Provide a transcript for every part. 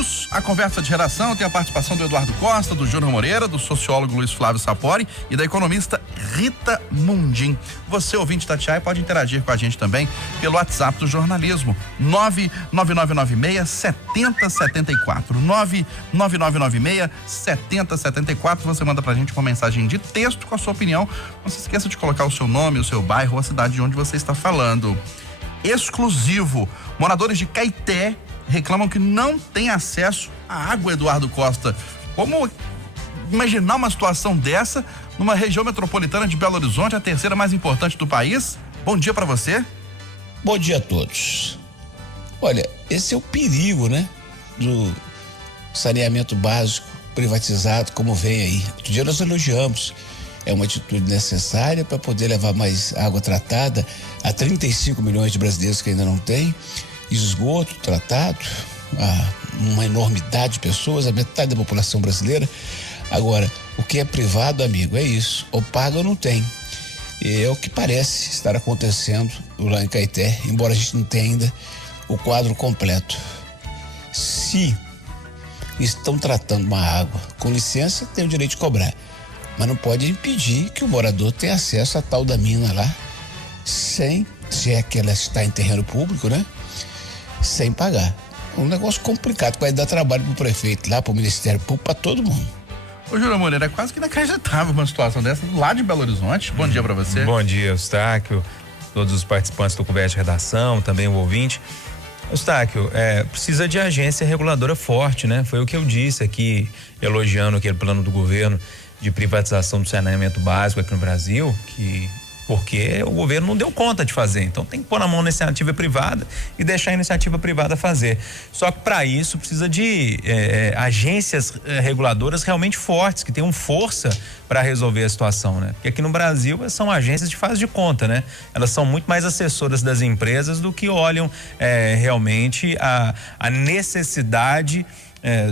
Juntos, a conversa de geração tem a participação do Eduardo Costa, do Júnior Moreira, do sociólogo Luiz Flávio Sapori e da economista Rita Mundim. Você, ouvinte da Itatiaia, pode interagir com a gente também pelo WhatsApp do jornalismo, 99996-7074. 99996-7074. Você manda pra gente uma mensagem de texto com a sua opinião. Não se esqueça de colocar o seu nome, o seu bairro, a cidade de onde você está falando. Exclusivo. Moradores de Caeté reclamam que não têm acesso à água, Eduardo Costa. Como imaginar uma situação dessa numa região metropolitana de Belo Horizonte, a terceira mais importante do país? Bom dia para você. Bom dia a todos. Olha, esse é o perigo, né? Do saneamento básico privatizado, como vem aí. Outro dia nós elogiamos. É uma atitude necessária para poder levar mais água tratada a 35 milhões de brasileiros que ainda não têm, esgoto tratado a uma enormidade de pessoas, a metade da população brasileira. Agora, o que é privado, amigo, é isso. Ou paga ou não tem. E é o que parece estar acontecendo lá em Caeté, embora a gente não tenha ainda o quadro completo. Se estão tratando uma água com licença, tem o direito de cobrar. Mas não pode impedir que o morador tenha acesso à tal da mina lá, sem, se é que ela está em terreno público, né? Sem pagar. Um negócio complicado, que vai dar trabalho pro prefeito lá, pro Ministério Público, para todo mundo. Ô, Júnior Moreira, é quase que inacreditável uma situação dessa lá de Belo Horizonte. Bom dia para você. Bom dia, Eustáquio, todos os participantes do Conversa de Redação, também o ouvinte. Eustáquio, precisa de agência reguladora forte, né? Foi o que eu disse aqui, elogiando aquele plano do governo de privatização do saneamento básico aqui no Brasil, porque o governo não deu conta de fazer. Então tem que pôr na mão na iniciativa privada e deixar a iniciativa privada fazer. Só que para isso precisa de agências reguladoras realmente fortes, que tenham força para resolver a situação, né? Porque aqui no Brasil são agências de faz de conta, né? Elas são muito mais assessoras das empresas do que olham realmente a necessidade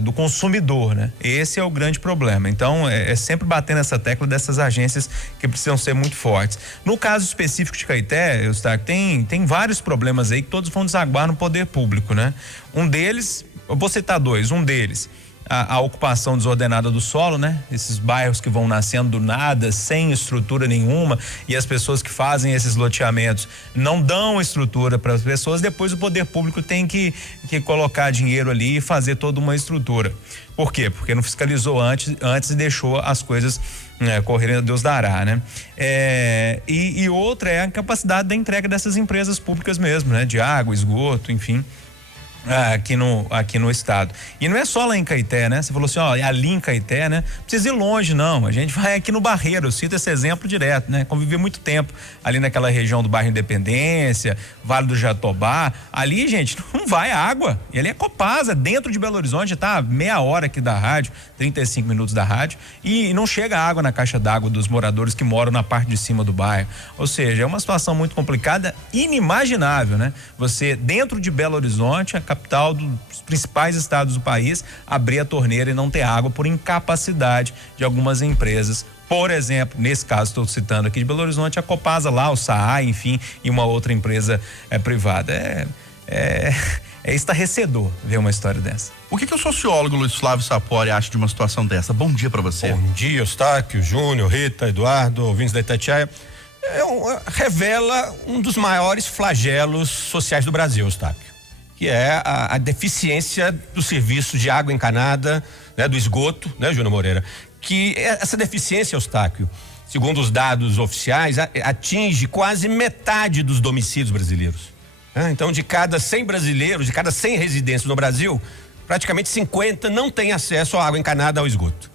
do consumidor, né? Esse é o grande problema. Então, é sempre bater nessa tecla dessas agências que precisam ser muito fortes. No caso específico de Caeté, Eustáquio, tem vários problemas aí que todos vão desaguar no poder público, né? Um deles, eu vou citar dois, um deles, a ocupação desordenada do solo, né? Esses bairros que vão nascendo do nada, sem estrutura nenhuma, e as pessoas que fazem esses loteamentos não dão estrutura para as pessoas, depois o poder público tem que colocar dinheiro ali e fazer toda uma estrutura. Por quê? Porque não fiscalizou antes e deixou as coisas correrem a Deus dará, né? E outra é a capacidade da entrega dessas empresas públicas mesmo, né? De água, esgoto, enfim. Aqui no estado. E não é só lá em Caeté, né? Você falou assim, é ali em Caeté, né? Não precisa ir longe, não. A gente vai aqui no Barreiro, eu cito esse exemplo direto, né? Convivi muito tempo ali naquela região do bairro Independência, Vale do Jatobá. Ali, gente, não vai água. E ali é Copasa, dentro de Belo Horizonte, tá meia hora aqui da rádio, 35 minutos da rádio, e não chega água na caixa d'água dos moradores que moram na parte de cima do bairro. Ou seja, é uma situação muito complicada, inimaginável, né? Você, dentro de Belo Horizonte, a capital dos principais estados do país, abrir a torneira e não ter água por incapacidade de algumas empresas. Por exemplo, nesse caso estou citando aqui de Belo Horizonte, a Copasa lá, o SAAI, enfim, e uma outra empresa privada. É estarrecedor ver uma história dessa. O que o sociólogo Luiz Flávio Sapori acha de uma situação dessa? Bom dia para você. Bom dia, Eustáquio, Júnior, Rita, Eduardo, ouvintes da Itatiaia. Revela um dos maiores flagelos sociais do Brasil, Eustáquio, que é a deficiência do serviço de água encanada, né, do esgoto, né, Júnior Moreira? Que essa deficiência, Eustáquio, segundo os dados oficiais, atinge quase metade dos domicílios brasileiros. Então, de cada 100 brasileiros, de cada 100 residências no Brasil, praticamente 50 não têm acesso à água encanada, ao esgoto.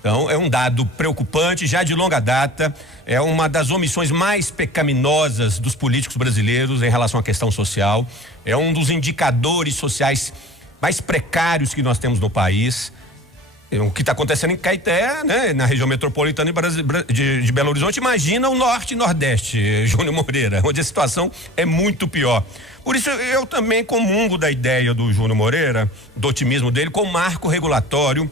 Então, é um dado preocupante, já de longa data, é uma das omissões mais pecaminosas dos políticos brasileiros em relação à questão social, é um dos indicadores sociais mais precários que nós temos no país. O que está acontecendo em Caeté, né, na região metropolitana de Belo Horizonte, imagina o norte e nordeste, Júnior Moreira, onde a situação é muito pior. Por isso eu também comungo da ideia do Júnior Moreira, do otimismo dele, com o marco regulatório,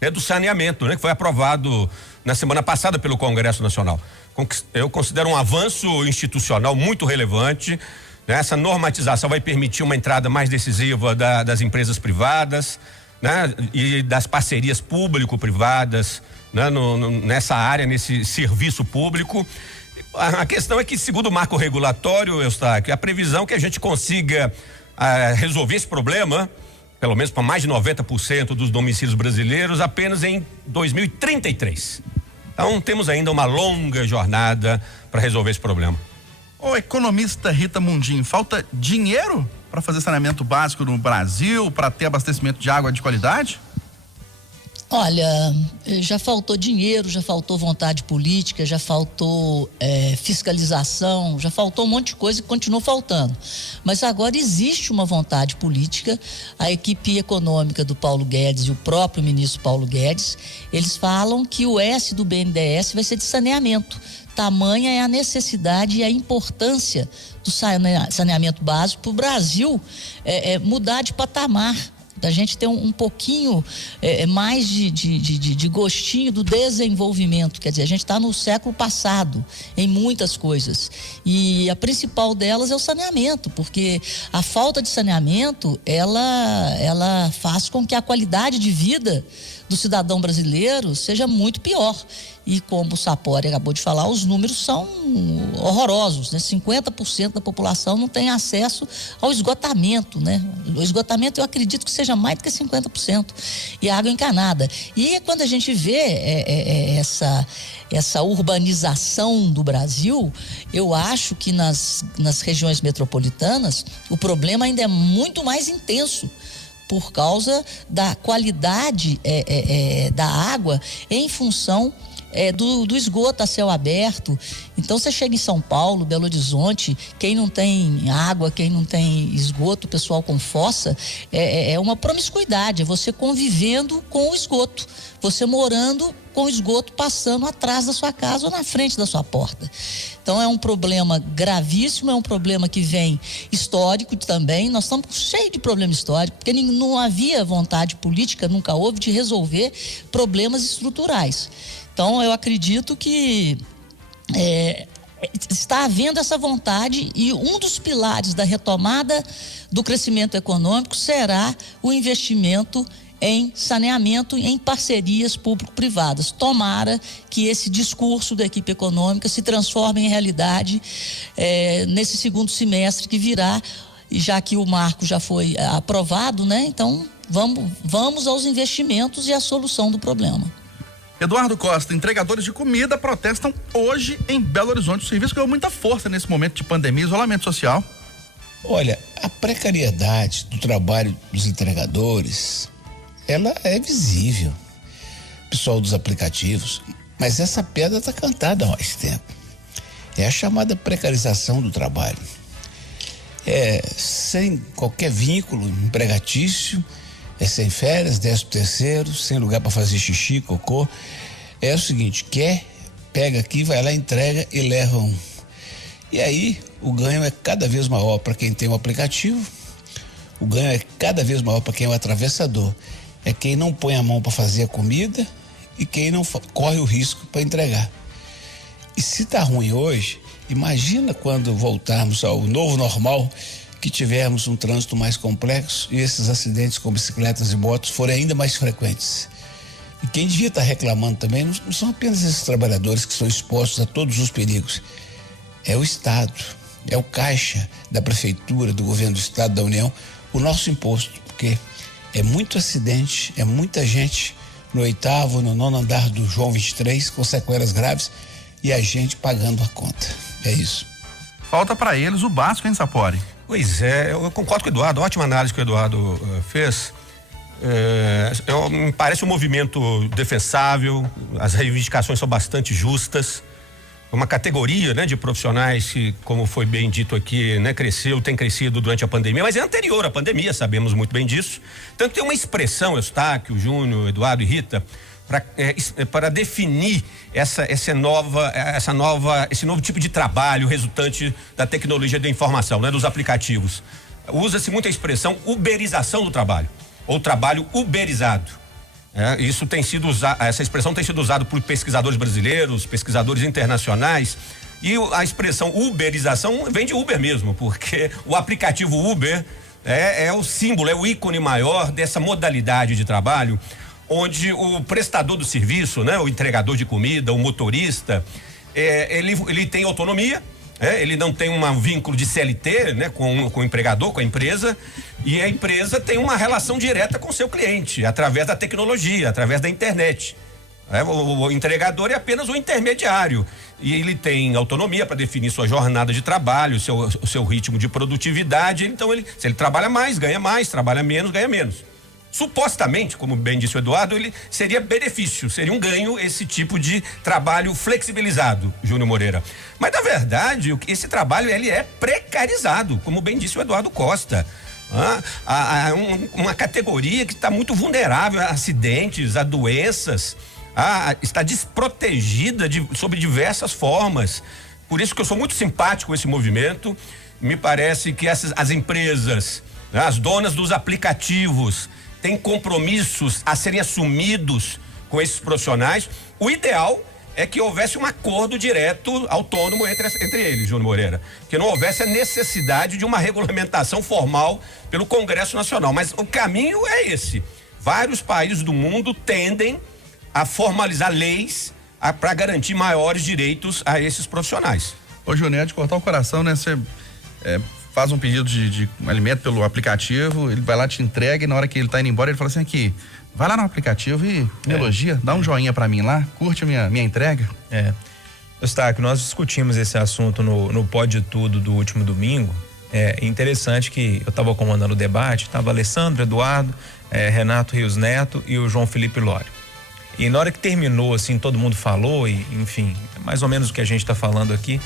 né, do saneamento, né, que foi aprovado na semana passada pelo Congresso Nacional. Eu considero um avanço institucional muito relevante, né? Essa normatização vai permitir uma entrada mais decisiva das empresas privadas, né? E das parcerias público-privadas, né? Nessa área, nesse serviço público. A questão é que, segundo o marco regulatório, Eustáquio, a previsão é que a gente consiga resolver esse problema, pelo menos para mais de 90% dos domicílios brasileiros, apenas em 2033. Então, temos ainda uma longa jornada para resolver esse problema. Ô, economista Rita Mundim, falta dinheiro para fazer saneamento básico no Brasil, para ter abastecimento de água de qualidade? Olha, já faltou dinheiro, já faltou vontade política, já faltou fiscalização, já faltou um monte de coisa que continua faltando. Mas agora existe uma vontade política. A equipe econômica do Paulo Guedes e o próprio ministro Paulo Guedes, eles falam que o S do BNDES vai ser de saneamento. Tamanha é a necessidade e a importância do saneamento básico para o Brasil mudar de patamar, da gente ter um pouquinho mais de gostinho do desenvolvimento. Quer dizer, a gente está no século passado em muitas coisas, e a principal delas é o saneamento, porque a falta de saneamento ela faz com que a qualidade de vida do cidadão brasileiro seja muito pior. E como o Sapori acabou de falar, os números são horrorosos, né? 50% da população não tem acesso ao esgotamento, né? O esgotamento, eu acredito que seja mais do que 50%. E a água encanada. E quando a gente vê essa urbanização do Brasil, eu acho que nas regiões metropolitanas o problema ainda é muito mais intenso, por causa da qualidade da água em função do esgoto a céu aberto. Então você chega em São Paulo, Belo Horizonte, quem não tem água, quem não tem esgoto, o pessoal com fossa, é uma promiscuidade, é você convivendo com o esgoto, você morando com o esgoto passando atrás da sua casa ou na frente da sua porta. Então é um problema gravíssimo, é um problema que vem histórico também. Nós estamos cheios de problema histórico, porque não havia vontade política, nunca houve, de resolver problemas estruturais. Então eu acredito que está havendo essa vontade, e um dos pilares da retomada do crescimento econômico será o investimento em saneamento, em parcerias público-privadas. Tomara que esse discurso da equipe econômica se transforme em realidade nesse segundo semestre que virá, e já que o marco já foi aprovado, né? Então vamos aos investimentos e à solução do problema. Eduardo Costa, entregadores de comida protestam hoje em Belo Horizonte. O serviço ganhou muita força nesse momento de pandemia, isolamento social. Olha, a precariedade do trabalho dos entregadores, ela é visível. Pessoal dos aplicativos, mas essa pedra está cantada há mais tempo. É a chamada precarização do trabalho. Sem qualquer vínculo empregatício, sem férias, 13º, sem lugar para fazer xixi, cocô. É o seguinte, pega aqui, vai lá, entrega e leva um. E aí o ganho é cada vez maior para quem tem um aplicativo, o ganho é cada vez maior para quem é o atravessador. É quem não põe a mão para fazer a comida e quem não corre o risco para entregar. E se tá ruim hoje, imagina quando voltarmos ao novo normal, que tivermos um trânsito mais complexo e esses acidentes com bicicletas e motos forem ainda mais frequentes. E quem devia estar reclamando também não são apenas esses trabalhadores que estão expostos a todos os perigos. É o Estado, é o caixa da Prefeitura, do Governo do Estado, da União, o nosso imposto, porque é muito acidente, é muita gente no 8º, no 9º andar do João 23, com sequelas graves, e a gente pagando a conta. É isso. Falta para eles o básico, hein, Sapori? Pois é, eu concordo com o Eduardo, ótima análise que o Eduardo fez. Me parece um movimento defensável, as reivindicações são bastante justas. Uma categoria, né, de profissionais que, como foi bem dito aqui, né, tem crescido durante a pandemia, mas é anterior à pandemia, sabemos muito bem disso. Tanto tem uma expressão, Eustáquio, Júnior, Eduardo e Rita, para definir esse novo tipo de trabalho resultante da tecnologia da informação, né, dos aplicativos. Usa-se muito a expressão uberização do trabalho, ou trabalho uberizado. Essa expressão tem sido usada por pesquisadores brasileiros, pesquisadores internacionais, E a expressão uberização vem de Uber mesmo, porque o aplicativo Uber é o símbolo, é o ícone maior dessa modalidade de trabalho, onde o prestador do serviço, né, o entregador de comida, o motorista, ele tem autonomia, ele não tem um vínculo de CLT, né, com o empregador, com a empresa, e a empresa tem uma relação direta com o seu cliente, através da tecnologia, através da internet. O entregador é apenas um intermediário e ele tem autonomia para definir sua jornada de trabalho, o seu ritmo de produtividade. Então, se ele trabalha mais, ganha mais, trabalha menos, ganha menos. Supostamente, como bem disse o Eduardo, ele seria benefício, seria um ganho esse tipo de trabalho flexibilizado, Júnior Moreira. Mas, na verdade, esse trabalho ele é precarizado, como bem disse o Eduardo Costa. Uma categoria que está muito vulnerável a acidentes, a doenças, está desprotegida sob diversas formas. Por isso que eu sou muito simpático com esse movimento. Me parece que as empresas, as donas dos aplicativos, têm compromissos a serem assumidos com esses profissionais. O ideal é que houvesse um acordo direto, autônomo entre eles, Júnior Moreira. Que não houvesse a necessidade de uma regulamentação formal pelo Congresso Nacional. Mas o caminho é esse. Vários países do mundo tendem a formalizar leis para garantir maiores direitos a esses profissionais. Ô, Júnior, é de cortar o coração, né? Você faz um pedido de alimento pelo aplicativo, ele vai lá, te entrega, e na hora que ele tá indo embora, ele fala assim: aqui, vai lá no aplicativo e me elogia, dá um joinha pra mim lá, curte a minha entrega. Eustáquio, nós discutimos esse assunto no Pode Tudo do último domingo. É interessante que eu estava comandando o debate, estava Alessandro, Eduardo, Renato Rios Neto e o João Felipe Lório. E na hora que terminou, assim, todo mundo falou, e enfim, mais ou menos o que a gente está falando aqui,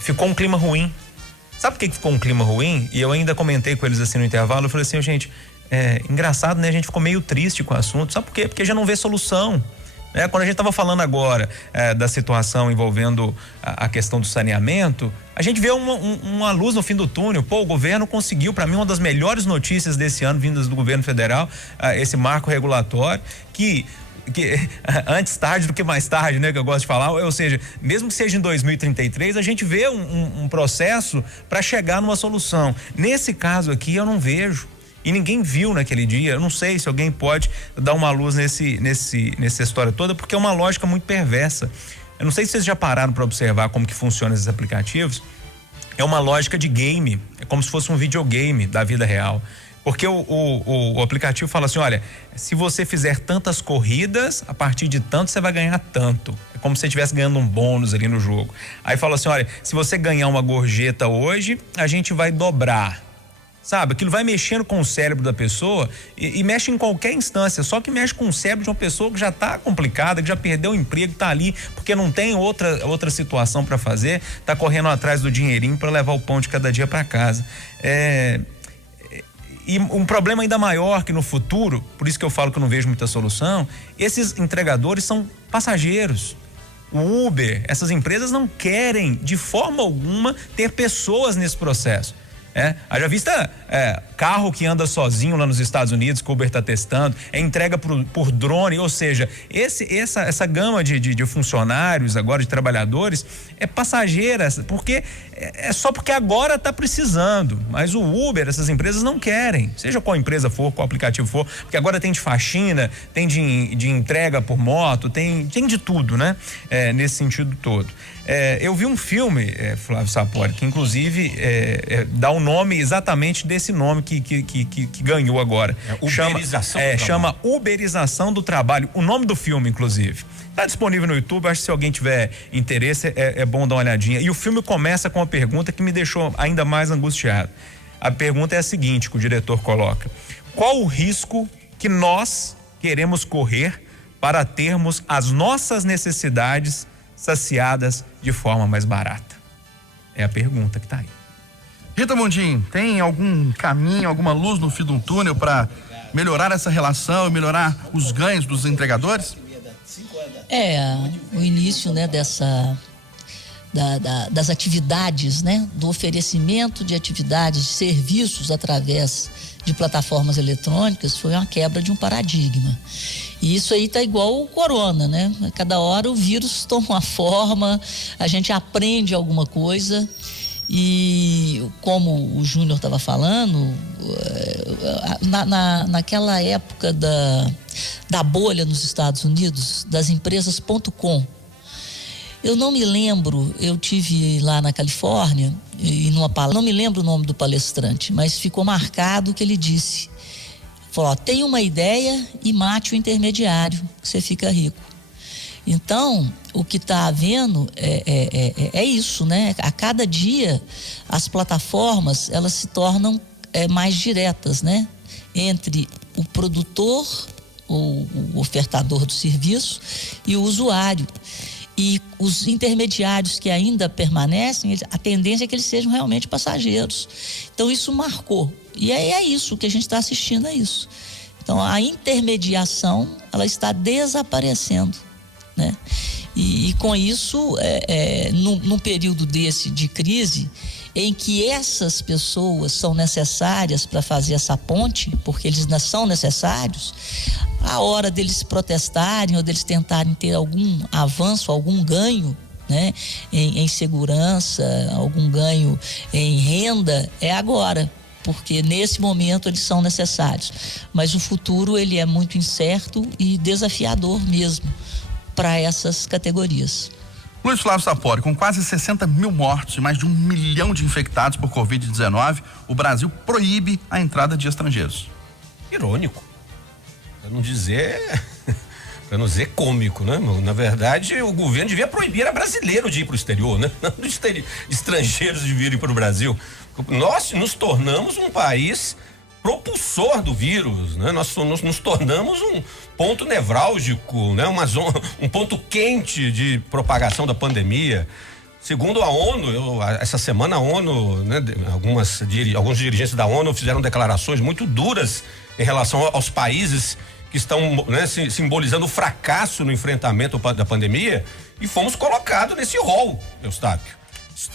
ficou um clima ruim. Sabe por que ficou um clima ruim? E eu ainda comentei com eles assim no intervalo, eu falei assim: gente, engraçado, né? A gente ficou meio triste com o assunto. Sabe por quê? Porque já não vê solução. Quando a gente estava falando agora da situação envolvendo a questão do saneamento, a gente vê uma luz no fim do túnel. Pô, o governo conseguiu, para mim, uma das melhores notícias desse ano, vindas do governo federal, esse marco regulatório, que antes tarde do que mais tarde, né, que eu gosto de falar, ou seja, mesmo que seja em 2033, a gente vê um processo para chegar numa solução. Nesse caso aqui eu não vejo, e ninguém viu naquele dia. Eu não sei se alguém pode dar uma luz nessa história toda, porque é uma lógica muito perversa. Eu não sei se vocês já pararam para observar como que funcionam esses aplicativos. É uma lógica de game, é como se fosse um videogame da vida real. Porque o aplicativo fala assim: olha, se você fizer tantas corridas, a partir de tanto você vai ganhar tanto. É como se você estivesse ganhando um bônus ali no jogo. Aí fala assim: olha, se você ganhar uma gorjeta hoje, a gente vai dobrar. Sabe, aquilo vai mexendo com o cérebro da pessoa e mexe em qualquer instância, só que mexe com o cérebro de uma pessoa que já está complicada, que já perdeu o emprego, está ali porque não tem outra situação para fazer, está correndo atrás do dinheirinho para levar o pão de cada dia para casa. E um problema ainda maior que no futuro, por isso que eu falo que eu não vejo muita solução, esses entregadores são passageiros. O Uber, essas empresas não querem de forma alguma ter pessoas nesse processo. Haja vista carro que anda sozinho lá nos Estados Unidos, que o Uber está testando, entrega por drone, ou seja, essa gama de funcionários agora, de trabalhadores, é passageira, porque só porque agora está precisando, mas o Uber, essas empresas não querem, seja qual empresa for, qual aplicativo for, porque agora tem de faxina, tem de entrega por moto, tem de tudo, né? Nesse sentido todo. Eu vi um filme, Flávio Sapori, que inclusive dá o nome exatamente desse nome que ganhou agora. Uberização chama Uberização do Trabalho. O nome do filme, inclusive. Está disponível no YouTube, acho que se alguém tiver interesse, é bom dar uma olhadinha. E o filme começa com uma pergunta que me deixou ainda mais angustiado. A pergunta é a seguinte, que o diretor coloca: qual o risco que nós queremos correr para termos as nossas necessidades saciadas de forma mais barata? É a pergunta que está aí. Rita Mundim, tem algum caminho, alguma luz no fim do túnel para melhorar essa relação e melhorar os ganhos dos entregadores? O início, né, das atividades, né? Do oferecimento de atividades, de serviços através de plataformas eletrônicas, foi uma quebra de um paradigma. E isso aí tá igual o corona, né? Cada hora o vírus toma uma forma, a gente aprende alguma coisa. E como o Júnior estava falando, naquela época da bolha nos Estados Unidos, das empresas .com, eu não me lembro, eu tive lá na Califórnia e não me lembro o nome do palestrante, mas ficou marcado que ele disse, falou, tem uma ideia e mate o intermediário, que você fica rico. Então, o que está havendo é isso, né? A cada dia, as plataformas, elas se tornam mais diretas, né? Entre o produtor, ou o ofertador do serviço, e o usuário. E os intermediários que ainda permanecem, a tendência é que eles sejam realmente passageiros. Então, isso marcou. E é isso que a gente está assistindo, é isso. Então, a intermediação, ela está desaparecendo, né? E com isso, num período desse de crise, em que essas pessoas são necessárias para fazer essa ponte, porque eles ainda são necessários, a hora deles protestarem ou deles tentarem ter algum avanço, algum ganho, né, em segurança, algum ganho em renda, é agora, porque nesse momento eles são necessários. Mas o futuro, ele é muito incerto e desafiador mesmo para essas categorias. Luiz Flávio Sapori, com quase 60 mil mortos e mais de 1 milhão de infectados por Covid-19, o Brasil proíbe a entrada de estrangeiros. Irônico. Para não dizer cômico, né? Na verdade, o governo devia proibir a brasileiro de ir para o exterior, né? Não de estrangeiros de virem para o Brasil. Nós nos tornamos um país propulsor do vírus, né? Nós nos tornamos um ponto nevrálgico, né? Um ponto quente de propagação da pandemia. Segundo a ONU, essa semana a ONU, né, alguns dirigentes da ONU fizeram declarações muito duras em relação aos países que estão, né, simbolizando o fracasso no enfrentamento da pandemia, e fomos colocados nesse rol, Eustáquio.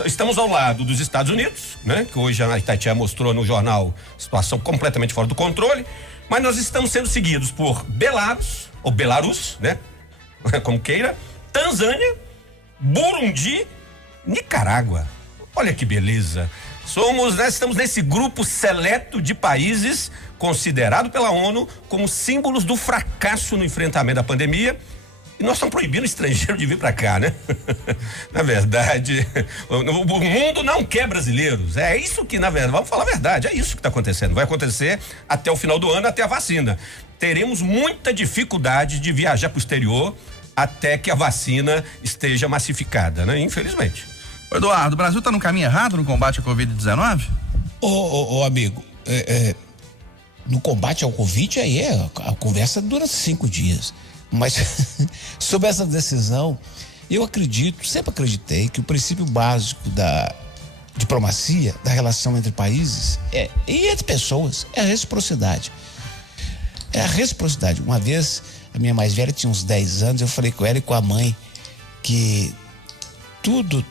Estamos ao lado dos Estados Unidos, né? Que hoje a Itatiaia mostrou no jornal situação completamente fora do controle, mas nós estamos sendo seguidos por Belarus, né? Como queira, Tanzânia, Burundi, Nicarágua. Olha que beleza. Estamos nesse grupo seleto de países considerado pela ONU como símbolos do fracasso no enfrentamento da pandemia. E nós estamos proibindo o estrangeiro de vir para cá, né? Na verdade, o mundo não quer brasileiros. É isso que, na verdade, vamos falar a verdade, é isso que está acontecendo. Vai acontecer até o final do ano, até a vacina. Teremos muita dificuldade de viajar para o exterior até que a vacina esteja massificada, né? Infelizmente. Eduardo, o Brasil está no caminho errado no combate à Covid-19? Ô amigo, no combate ao Covid, aí a conversa dura 5 dias. Mas sobre essa decisão, eu sempre acreditei que o princípio básico da diplomacia, da relação entre países e entre pessoas, é a reciprocidade. É a reciprocidade. Uma vez, a minha mais velha tinha uns 10 anos, eu falei com ela e com a mãe que tudo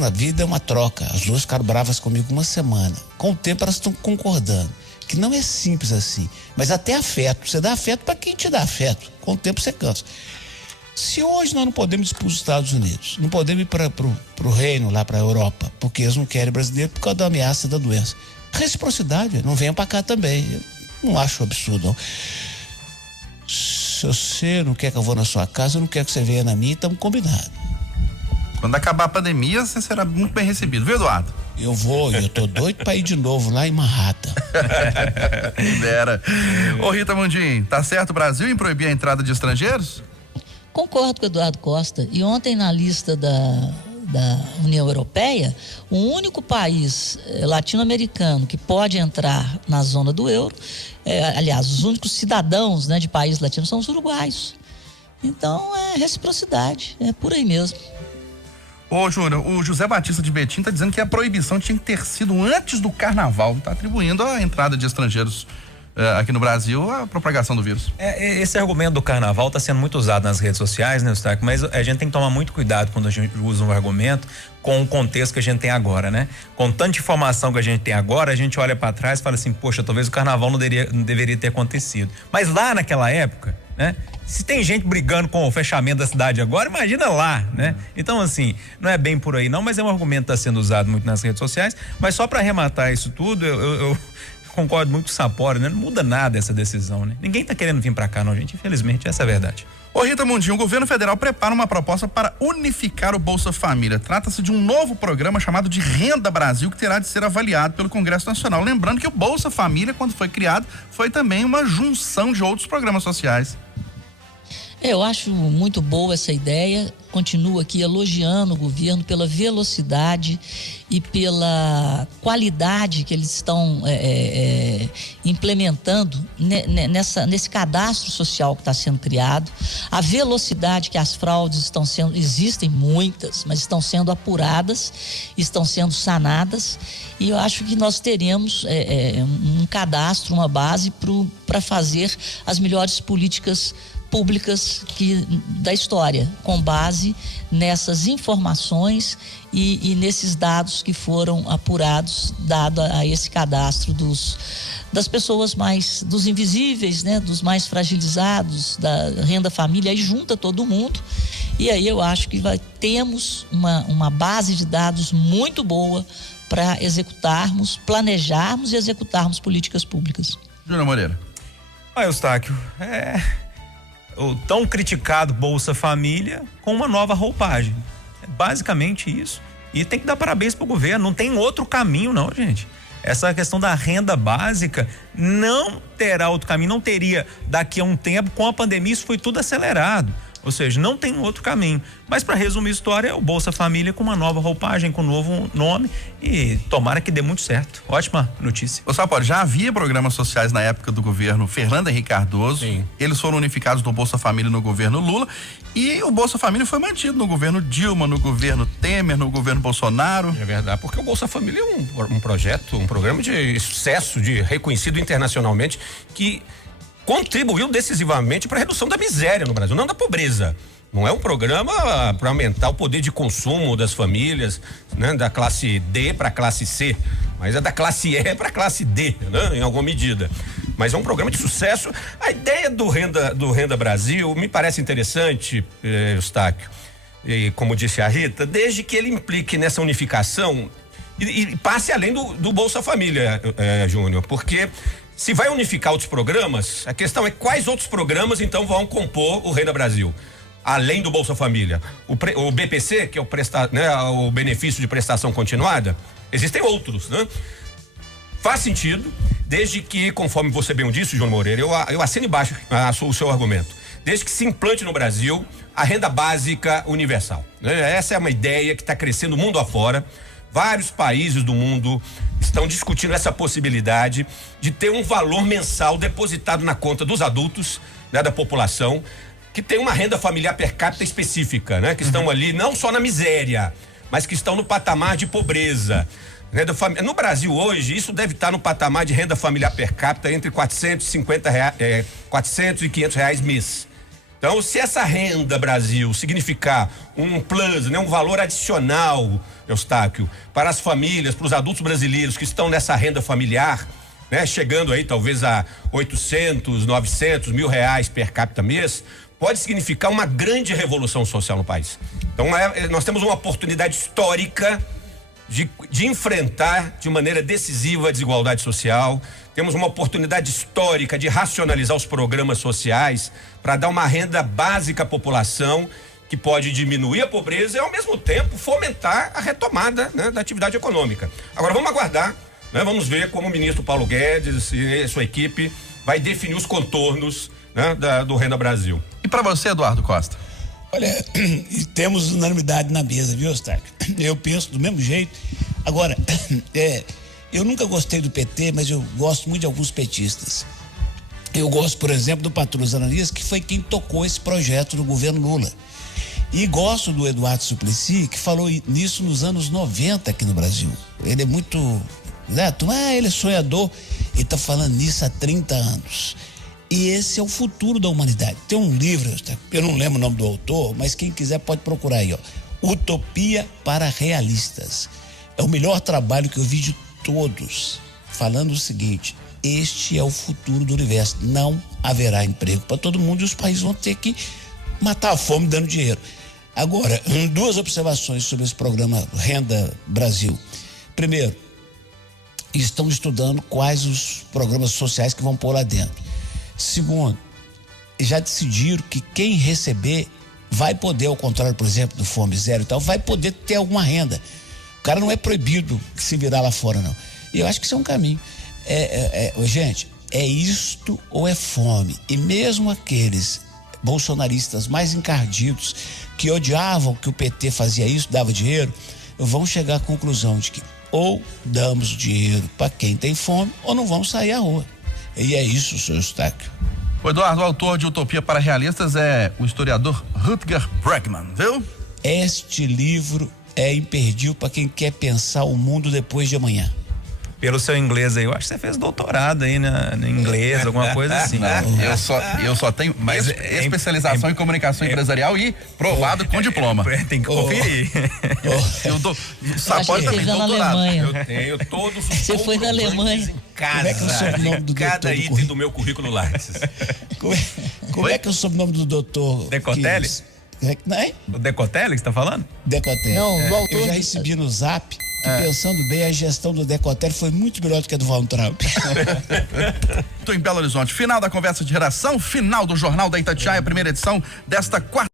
na vida é uma troca. As duas ficaram bravas comigo uma semana. Com o tempo elas estão concordando que não é simples assim, mas até afeto. Você dá afeto para quem te dá afeto. Com o tempo você cansa. Se hoje nós não podemos ir para os Estados Unidos, não podemos ir para o reino, lá para a Europa, porque eles não querem brasileiro por causa da ameaça da doença. Reciprocidade, não venham para cá também. Eu não acho absurdo, não. Se você não quer que eu vou na sua casa, eu não quero que você venha na minha, estamos combinados. Quando acabar a pandemia, você será muito bem recebido, viu, Eduardo? Eu tô doido para ir de novo lá em Manhattan. Era. Ô Rita Mundim, tá certo o Brasil em proibir a entrada de estrangeiros? Concordo com o Eduardo Costa. E ontem na lista da União Europeia, o único país latino-americano que pode entrar na zona do euro, aliás, os únicos cidadãos, né, de países latinos são os uruguaios. Então é reciprocidade, é por aí mesmo. Ô Júnior, o José Batista de Betim tá dizendo que a proibição tinha que ter sido antes do carnaval, tá atribuindo a entrada de estrangeiros aqui no Brasil a propagação do vírus. Esse argumento do carnaval está sendo muito usado nas redes sociais, né, Eustáquio? Mas a gente tem que tomar muito cuidado quando a gente usa um argumento com o contexto que a gente tem agora, né? Com tanta informação que a gente tem agora, a gente olha para trás e fala assim, poxa, talvez o carnaval não deveria ter acontecido. Mas lá naquela época, né? Se tem gente brigando com o fechamento da cidade agora, imagina lá, né? Então, assim, não é bem por aí não, mas é um argumento que está sendo usado muito nas redes sociais. Mas só para arrematar isso tudo, eu concordo muito com o Sapori, né? Não muda nada essa decisão, né? Ninguém tá querendo vir para cá não, gente, infelizmente, essa é a verdade. Ô Rita Mundinho, o governo federal prepara uma proposta para unificar o Bolsa Família. Trata-se de um novo programa chamado de Renda Brasil, que terá de ser avaliado pelo Congresso Nacional. Lembrando que o Bolsa Família, quando foi criado, foi também uma junção de outros programas sociais. Eu acho muito boa essa ideia, continuo aqui elogiando o governo pela velocidade e pela qualidade que eles estão implementando nesse cadastro social que está sendo criado, a velocidade que as fraudes existem muitas, mas estão sendo apuradas, estão sendo sanadas, e eu acho que nós teremos um cadastro, uma base para fazer as melhores políticas públicas da história, com base nessas informações e nesses dados que foram apurados, dado a esse cadastro das pessoas dos invisíveis, né, dos mais fragilizados, da renda família, aí junta todo mundo, e aí eu acho que temos uma base de dados muito boa para executarmos, planejarmos e executarmos políticas públicas. Júnior Moreira. Eustáquio, o tão criticado Bolsa Família com uma nova roupagem. É basicamente isso. E tem que dar parabéns pro governo. Não tem outro caminho, não, gente. Essa questão da renda básica não terá outro caminho. Não teria daqui a um tempo. Com a pandemia, isso foi tudo acelerado. Ou seja, não tem outro caminho. Mas para resumir a história, é o Bolsa Família com uma nova roupagem, com um novo nome, e tomara que dê muito certo. Ótima notícia. Ô Sapori, já havia programas sociais na época do governo Fernando Henrique Cardoso. Sim. Eles foram unificados do Bolsa Família no governo Lula, e o Bolsa Família foi mantido no governo Dilma, no governo Temer, no governo Bolsonaro. É verdade, porque o Bolsa Família é um projeto, um programa de sucesso, reconhecido internacionalmente, que contribuiu decisivamente para a redução da miséria no Brasil, não da pobreza. Não é um programa para aumentar o poder de consumo das famílias, né, da classe D para a classe C, mas é da classe E para a classe D, né, em alguma medida. Mas é um programa de sucesso. A ideia do Renda Brasil me parece interessante, Eustáquio, e como disse a Rita, desde que ele implique nessa unificação e passe além do Bolsa Família, Júnior, porque se vai unificar outros programas, a questão é quais outros programas então vão compor o Renda Brasil, além do Bolsa Família. O BPC, que é o benefício de prestação continuada, existem outros, né? Faz sentido, desde que, conforme você bem disse, João Moreira, eu assino embaixo o seu argumento, desde que se implante no Brasil a renda básica universal, né? Essa é uma ideia que está crescendo mundo afora. Vários países do mundo estão discutindo essa possibilidade de ter um valor mensal depositado na conta dos adultos, né, da população, que tem uma renda familiar per capita específica, né? Que estão ali não só na miséria, mas que estão no patamar de pobreza. No Brasil hoje, isso deve estar no patamar de renda familiar per capita entre R$400 e R$500 mês. Então, se essa Renda Brasil significar um plus, né, um valor adicional, Eustáquio, para as famílias, para os adultos brasileiros que estão nessa renda familiar, né, chegando aí talvez a 800, 900, R$1.000 per capita mês, pode significar uma grande revolução social no país. Então, nós temos uma oportunidade histórica de enfrentar de maneira decisiva a desigualdade social. Temos uma oportunidade histórica de racionalizar os programas sociais para dar uma renda básica à população que pode diminuir a pobreza e, ao mesmo tempo, fomentar a retomada, né, da atividade econômica. Agora, vamos aguardar, né, vamos ver como o ministro Paulo Guedes e sua equipe vai definir os contornos, né, do Renda Brasil. E para você, Eduardo Costa? Olha, temos unanimidade na mesa, viu, Eustáquio? Eu penso do mesmo jeito. Agora, eu nunca gostei do PT, mas eu gosto muito de alguns petistas. Eu gosto, por exemplo, do Patrus Ananias, que foi quem tocou esse projeto do governo Lula. E gosto do Eduardo Suplicy, que falou nisso nos anos 90 aqui no Brasil. Ele é muito, né? Ele é sonhador. Ele está falando nisso há 30 anos. E esse é o futuro da humanidade. Tem um livro, eu não lembro o nome do autor, mas quem quiser pode procurar aí, ó. Utopia para Realistas. É o melhor trabalho que eu vi de todos, falando o seguinte: este é o futuro do universo. Não haverá emprego para todo mundo e os países vão ter que matar a fome dando dinheiro. Agora, 2 observações sobre esse programa Renda Brasil. Primeiro, estão estudando quais os programas sociais que vão pôr lá dentro. Segundo, já decidiram que quem receber vai poder, ao contrário, por exemplo, do Fome Zero e tal, vai poder ter alguma renda. O cara não é proibido se virar lá fora, não. E eu acho que isso é um caminho. Gente, é isto ou é fome? E mesmo aqueles bolsonaristas mais encardidos que odiavam que o PT fazia isso, dava dinheiro, vão chegar à conclusão de que ou damos dinheiro para quem tem fome ou não vamos sair à rua. E é isso, senhor Eustáquio. O Eduardo, o autor de Utopia para Realistas é o historiador Rutger Bregman, viu? Este livro é imperdível para quem quer pensar o mundo depois de amanhã. Pelo seu inglês aí, eu acho que você fez doutorado aí no inglês, alguma coisa assim. Eu só tenho especialização em comunicação empresarial e provado com diploma. Tem que conferir. Eu dou Pode também na doutorado. Alemanha. Eu tenho todos os Você foi na Alemanha. em casa. Como é que é o sobrenome do cada doutor do item currículo? do meu currículo Lattes. Como é que é o sobrenome do doutor? Decotelli? Não é? O Decotelli que você tá falando? Decotelli. Não, o autor Eu já do- recebi no Zap que, pensando bem, a gestão do Decotelli foi muito melhor do que a do Von Trump. Estou em Belo Horizonte. Final da conversa de redação, final do Jornal da Itatiaia, primeira edição desta quarta.